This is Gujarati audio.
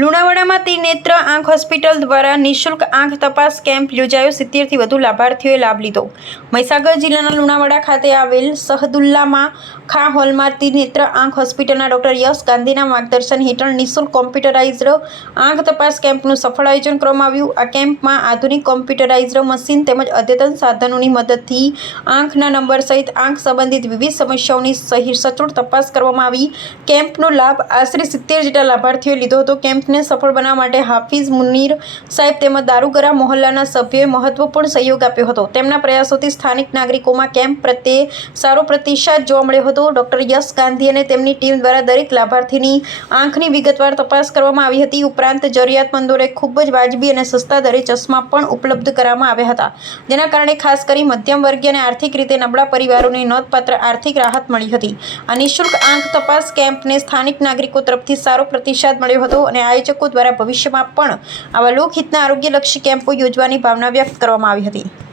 લુણાવાડામાં ત્રિનેત્ર આંખ હોસ્પિટલ દ્વારા નિઃશુલ્ક આંખ તપાસ કેમ્પ યોજાયો. 70થી વધુ લાભાર્થીઓએ લાભ લીધો. મહીસાગર જિલ્લાના લુણાવાડા ખાતે આવેલ શહદુલ્લામાં ખા હોલમાં ત્રિનેત્ર આંખ હોસ્પિટલના ડોક્ટર યશ ગાંધીના માર્ગદર્શન હેઠળ નિઃશુલ્ક કોમ્પ્યુટરાઇઝ્ડ આંખ તપાસ કેમ્પનું સફળ આયોજન કરવામાં આવ્યું. આ કેમ્પમાં આધુનિક કોમ્પ્યુટરાઇઝ્ડ મશીન તેમજ અદ્યતન સાધનોની મદદથી આંખના નંબર સહિત આંખ સંબંધિત વિવિધ સમસ્યાઓની સચોટ તપાસ કરવામાં આવી. કેમ્પનો લાભ આશરે 70 જેટલા લાભાર્થીઓએ લીધો હતો. કેમ્પને સફળ બનાવવા માટે હાફિઝ મુનીર સાહેબ તેમજ દારૂગરા મોહલ્લાના સભ્યોએ મહત્વપૂર્ણ સહયોગ આપ્યો હતો. તેમના પ્રયાસોથી સ્થાનિક નાગરિકોમાં કેમ્પ પ્રત્યે સારો પ્રતિસાદ જોવા મળ્યો હતો. ડોક્ટર યશ ગાંધી અને તેમની ટીમ દ્વારા દરેક લાભાર્થીની આંખની વિગતવાર તપાસ કરવામાં આવી હતી. ઉપરાંત જરૂરિયાતમંદોને ખૂબ જ વાજબી અને સસ્તા દરે ચશ્મા પણ ઉપલબ્ધ કરાવવામાં આવ્યા હતા, જેના કારણે ખાસ કરી મધ્યમ વર્ગીય અને આર્થિક રીતે નબળા પરિવારોને નોંધપાત્ર આર્થિક રાહત મળી હતી. આ નિઃશુલ્ક આંખ તપાસ કેમ્પને સ્થાનિક નાગરિકો તરફથી સારો પ્રતિસાદ મળ્યો હતો અને આયોજકો દ્વારા ભવિષ્યમાં પણ આવા લોકહિતના આરોગ્યલક્ષી કેમ્પો યોજવાની ભાવના વ્યક્ત કરવામાં આવી હતી.